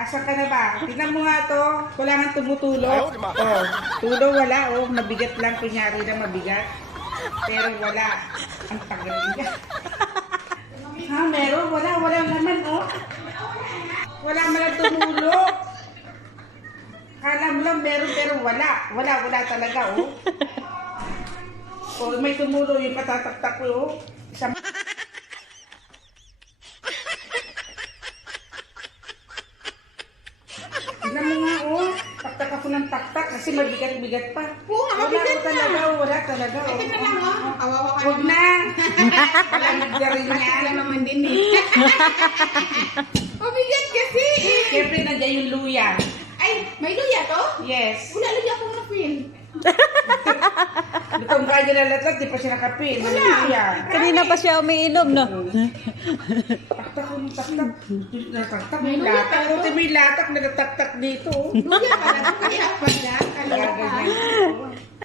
Asan ka na ba? Tignan mo nga to. Wala nang tumutulog. Oh, tulo wala. Oh, mabigat lang. Kunyari na mabigat. Pero wala. Ang tagal niya. Ha, meron? Wala. Wala naman, oh. Wala man lang tumulog. Kala mo lang meron pero wala. Wala talaga, oh. Oh, may tumulog yung patataktak ko, oh. Isang... Tignan mo nga, oh. Taktak ako ng taktak kasi mabigat-bigat pa. Oo, mabigat na. Wala talaga, oh. Ito na lang, oh. Kawawa ka Huwag naman. na. Malamig na rin Kasi yan. lang naman din eh. Mabigat kasi. Siyempre, nandiyan yung luya. Ay, may luya to? Yes. Wala luya akong na-feel. Itong kanya na lahat, di pa siya nakapin. Wala. Luya. Kanina pa siya umiinom, no? Taktak ko ng taktak. Natatak May yung luya latak. tayo. May latak na natatak dito, oh. Luya pala. Kaya pala.